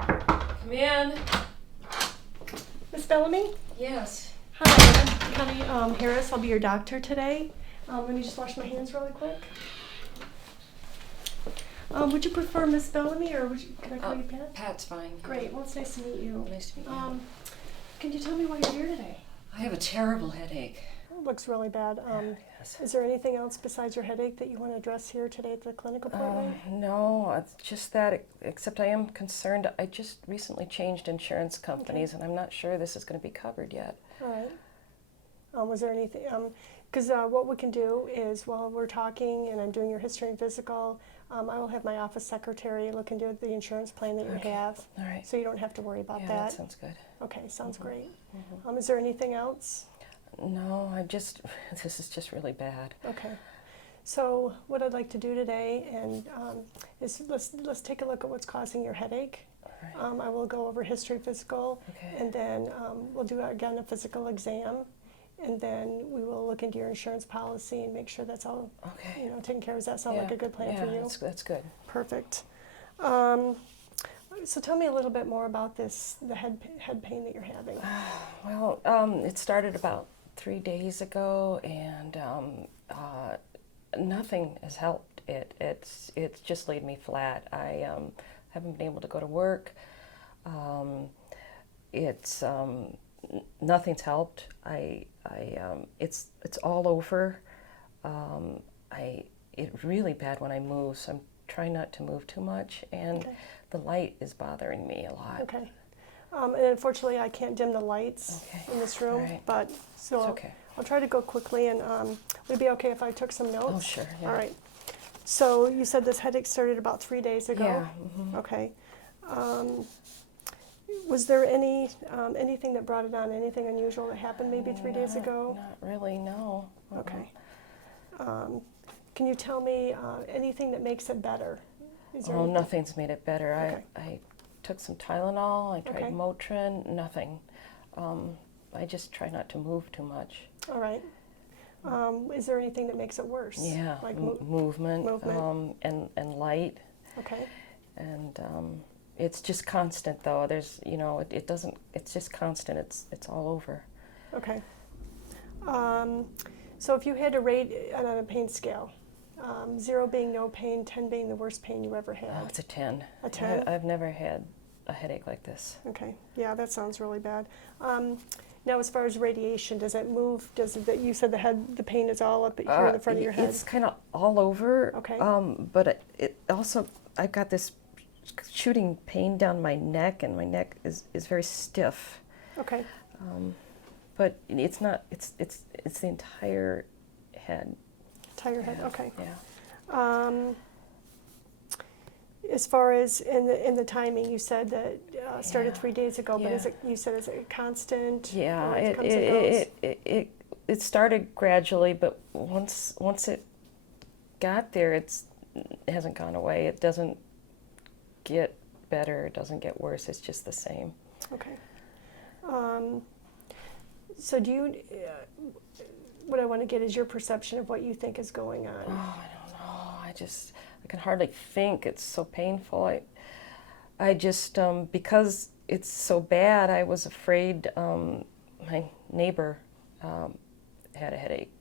Come in. Miss Bellamy? Yes. Hi, I'm Connie Harris. I'll be your doctor today. Let me just wash my hands really quick. Would you prefer Miss Bellamy or can I call you Pat? Pat's fine. Great. Well, it's nice to meet you. Nice to meet you. Can you tell me why you're here today? I have a terrible headache. It looks really bad. Yes. Is there anything else besides your headache that you want to address here today at the clinic appointment? No, it's just that, except I am concerned. I just recently changed insurance companies, and I'm not sure this is going to be covered yet. All right. Was there anything? Because what we can do is while we're talking and I'm doing your history and physical, I will have my office secretary look into the insurance plan that you have. All right. So you don't have to worry about Yeah, that. that sounds good. Okay, sounds great. Is there anything else? No, this is just really bad. Okay. So what I'd like to do today is let's take a look at what's causing your headache. All right. I will go over history, physical, Okay. and then we'll do again a physical exam, and then we will look into your insurance policy and make sure that's all taken care of. Does that sound like a good plan for you? Yeah, that's good. Perfect. So tell me a little bit more about the head pain that you're having. Well, it started about 3 days ago, and nothing has helped. It's just laid me flat. I haven't been able to go to work. Nothing's helped. It's all over. It's really bad when I move, so I'm trying not to move too much, and the light is bothering me a lot. Okay. And unfortunately, I can't dim the lights in this room, but so it's okay. I'll try to go quickly. And would it be okay if I took some notes? Oh, sure. Yeah. All right. So you said this headache started about 3 days ago. Yeah. Mm-hmm. Okay. Was there anything that brought it on? Anything unusual that happened maybe 3 days ago? Not really. No. Okay. Can you tell me anything that makes it better? Nothing's made it better. Okay. I took some Tylenol. I tried Okay. Motrin. Nothing. I just try not to move too much. All right. Is there anything that makes it worse? Yeah, like movement. And light. Okay. And it's just constant, though. There's, it doesn't. It's just constant. It's all over. Okay. So if you had to rate it on a pain scale, 0 being no pain, 10 being the worst pain you ever had. Oh, it's a 10. A 10? I've never had a headache like this. Okay. Yeah, that sounds really bad. Now, as far as radiation, does it move? You said the pain is all up here in the front of your head. It's kind of all over. Okay. But it also, I've got this shooting pain down my neck, and my neck is very stiff. Okay. But it's not. It's the entire head. Entire head. Okay. Yeah. As far as in the timing, you said that started 3 days ago. But Yeah. you said is it constant? Yeah. Or it comes and goes? It started gradually, but once it got there, it hasn't gone away. It doesn't get better. It doesn't get worse. It's just the same. Okay. So what I want to get is your perception of what you think is going on. Oh, I don't know. I can hardly think. It's so painful. I just, because it's so bad, I was afraid. My neighbor had a headache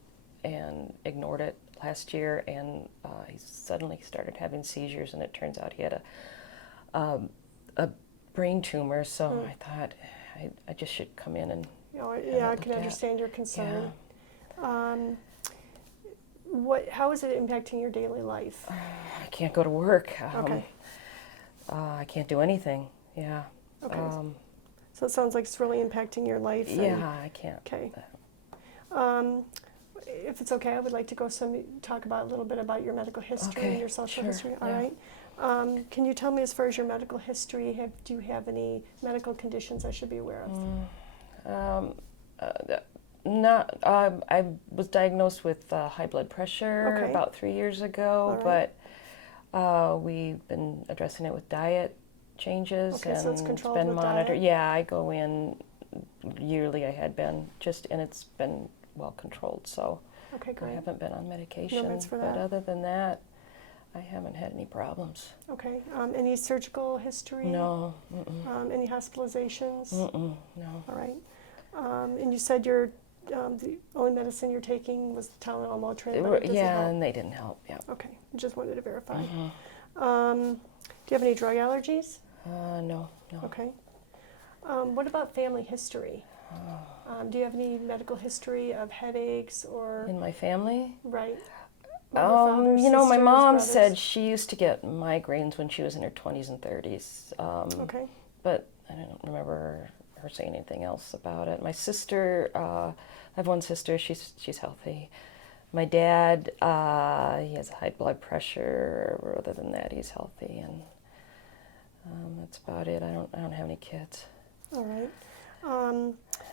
and ignored it last year, and he suddenly started having seizures, and it turns out he had a brain tumor. So I thought I just should come in and I can understand your concern. Yeah. How is it impacting your daily life? I can't go to work. Okay. I can't do anything. Yeah. Okay. So it sounds like it's really impacting your life. Yeah, I can't. Okay. If it's okay, I would like to talk about a little bit about your medical history and your social history. All right. Can you tell me, as far as your medical history, do you have any medical conditions I should be aware of? I was diagnosed with high blood pressure about 3 years ago, but we've been addressing it with diet changes, Okay, and so it's controlled been with monitored. diet? Yeah, I go in yearly. I had been and it's been well controlled. So Okay, I great. haven't been on medication. No meds for but that. other than that, I haven't had any problems. Okay. Any surgical history? No. Any hospitalizations? No. All right. And you said the only medicine you're taking was the Tylenol, Motrin, but it doesn't Yeah, help. and they didn't help. Yeah. Okay. Just wanted to verify. Mm-hmm. Do you have any drug allergies? No. Okay. What about family history? Do you have any medical history of headaches or... In my family? Right. Mother, father, You know, my sisters, mom brothers? said she used to get migraines when she was in her 20s and 30s. Okay. But I don't remember her saying anything else about it. My sister, I have one sister, she's healthy. My dad, he has high blood pressure. Other than that, he's healthy, and that's about it. I don't have any kids. All right.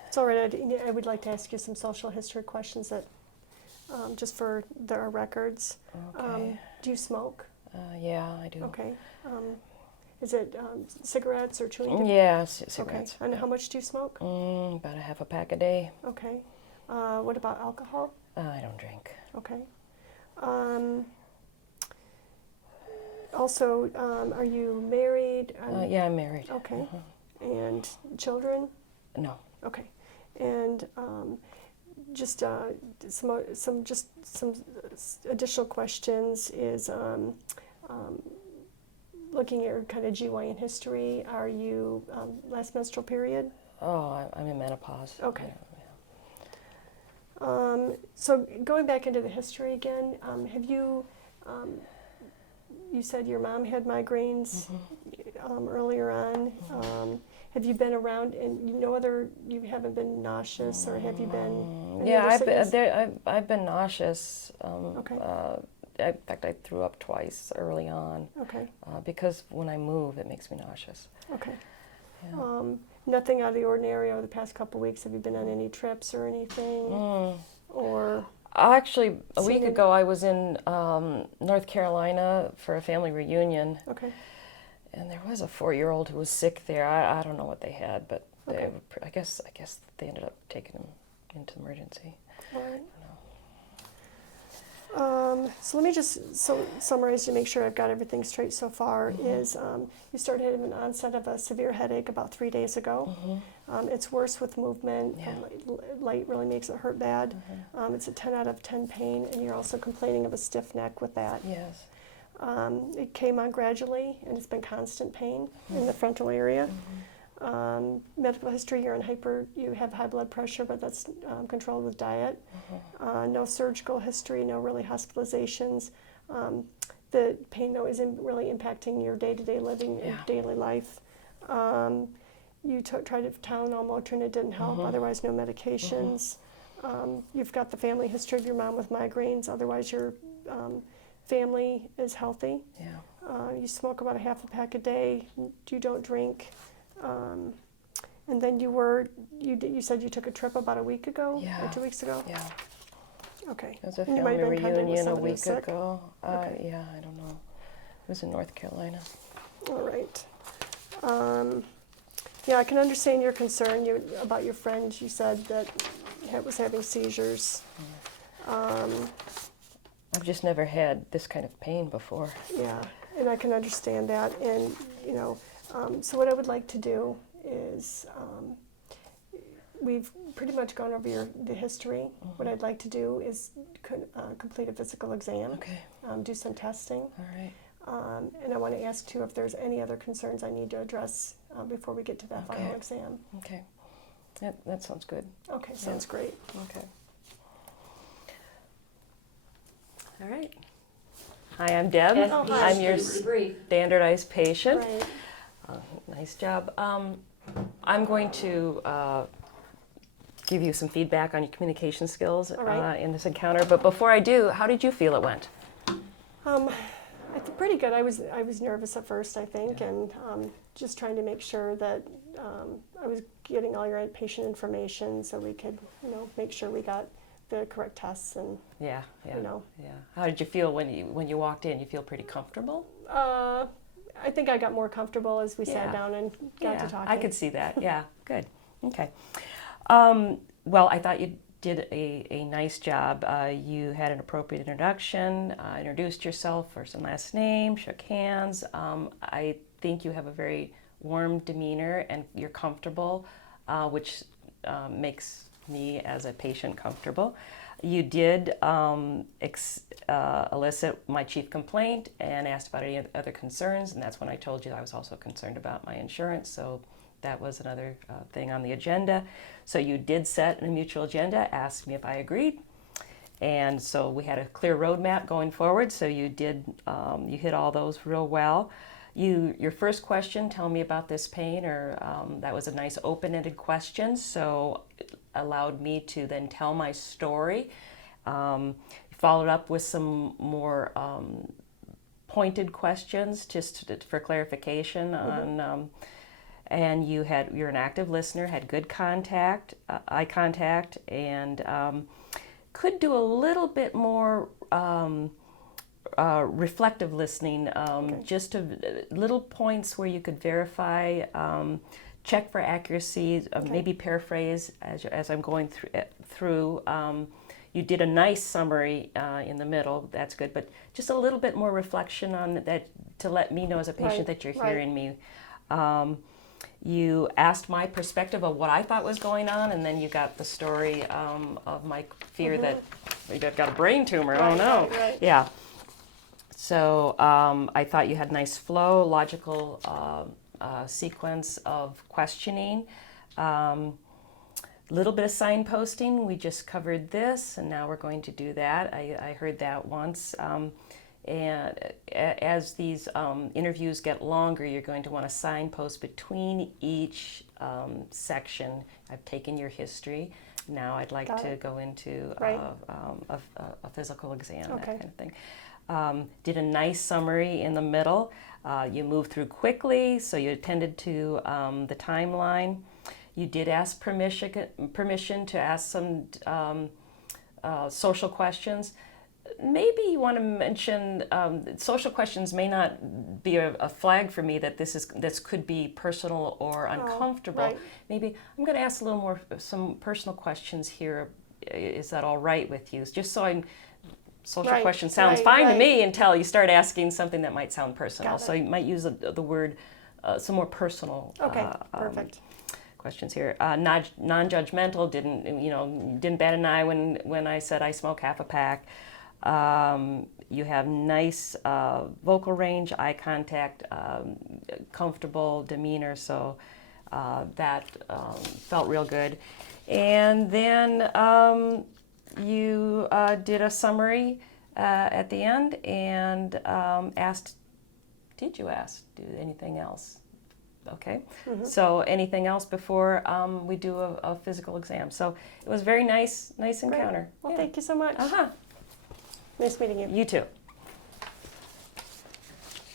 It's all right. I would like to ask you some social history questions that, just for our records. Okay. Do you smoke? Yeah, I do. Okay. Is it cigarettes or chewing tobacco? Yeah, cigarettes. Okay. And how much do you smoke? About a half a pack a day. Okay. What about alcohol? I don't drink. Okay. Also, are you married? Yeah, I'm married. Okay. And children? No. Okay. And just some additional questions is looking at your kind of GYN history. Are you last menstrual period? Oh, I'm in menopause. Okay. So going back into the history again, have you? You said your mom had migraines earlier on. Have you been around, and you haven't been nauseous, or have you been? Yeah, I've been nauseous. Okay. In fact, I threw up twice early on. Okay. Because when I move, it makes me nauseous. Okay. Yeah. Nothing out of the ordinary over the past couple of weeks. Have you been on any trips or anything? Or actually, a week ago, I was in North Carolina for a family reunion. Okay. And there was a 4-year-old who was sick there. I don't know what they had, but Okay. I guess they ended up taking him into emergency. All right. So let me just summarize to make sure I've got everything straight so far. Is you started having an onset of a severe headache about 3 days ago. It's worse with movement. Yeah. Light really makes it hurt bad. It's a 10 out of 10 pain, and you're also complaining of a stiff neck with that. Yes. It came on gradually, and it's been constant pain in the frontal area. Medical history, you have high blood pressure, but that's controlled with diet. No surgical history, no really hospitalizations. The pain, though, isn't really impacting your day-to-day living and daily life. You tried Tylenol, Motrin, it didn't help. Otherwise, no medications. You've got the family history of your mom with migraines. Otherwise, your family is healthy. Yeah. You smoke about a half a pack a day. You don't drink. And then you said you took a trip about a week ago or 2 weeks ago? Yeah. Okay. It was a And you might family have been contacting reunion a somebody week sick? ago. Okay. Yeah, I don't know. It was in North Carolina. All right. Yeah, I can understand your concern about your friend. You said that was having seizures. I've just never had this kind of pain before. Yeah, and I can understand that. And, so what I would like to do is, we've pretty much gone over the history. What I'd like to do is complete a physical exam. Okay. Do some testing. All right. And I want to ask, too, if there's any other concerns I need to address before we get to that final exam. Okay. That sounds good. Okay, sounds great. Okay. All right. Hi, I'm Deb. Oh, hi. I'm your standardized patient. Right. Nice job. I'm going to give you some feedback on your communication skills in this encounter. But before I do, how did you feel it went? I think pretty good. I was nervous at first, I think, and just trying to make sure that I was getting all your patient information so we could, make sure we got the correct tests and. Yeah. Yeah. How did you feel when you walked in? You feel pretty comfortable? I think I got more comfortable as we sat down and got to talking. I could see that. Yeah, good. Okay. Well, I thought you'd did a nice job. You had an appropriate introduction, introduced yourself, first and last name, shook hands. I think you have a very warm demeanor and you're comfortable, which makes me as a patient comfortable. You did elicit my chief complaint and asked about any other concerns, and that's when I told you I was also concerned about my insurance, so that was another thing on the agenda. So you did set a mutual agenda, asked me if I agreed, and so we had a clear roadmap going forward, so you did, you hit all those real well. Your first question, tell me about this pain, or that was a nice open-ended question, so it allowed me to then tell my story. Followed up with some more pointed questions just for clarification on, and you're an active listener, had good contact, eye contact, and could do a little bit more reflective listening, just little points where you could verify, check for accuracy, maybe paraphrase as I'm going through. You did a nice summary in the middle, that's good, but just a little bit more reflection on that to let me know as a patient that you're hearing me. You asked my perspective of what I thought was going on, and then you got the story of my fear that I've got a brain tumor. Oh no. Yeah. So I thought you had a nice flow, logical sequence of questioning. Little bit of signposting. We just covered this, and now we're going to do that. I heard that once. And as these interviews get longer, you're going to want to signpost between each section. I've taken your history. Now I'd like to go into a physical exam, that kind of thing. Did a nice summary in the middle. You moved through quickly, so you attended to the timeline. You did ask permission to ask some social questions. Maybe you want to mention social questions may not be a flag for me that this could be personal or uncomfortable. Maybe I'm going to ask a little more some personal questions here. Is that all right with you? Just so social question sounds fine to me until you start asking something that might sound personal. So you might use the word some more personal. Perfect. Questions here. Non-judgmental. Didn't bat an eye when I said I smoke half a pack. You have nice vocal range, eye contact, comfortable demeanor, so that felt real good. And then you did a summary at the end and did you ask anything else? Okay, so anything else before we do a physical exam? So it was very nice encounter. Well, thank you so much. Nice meeting you. You too.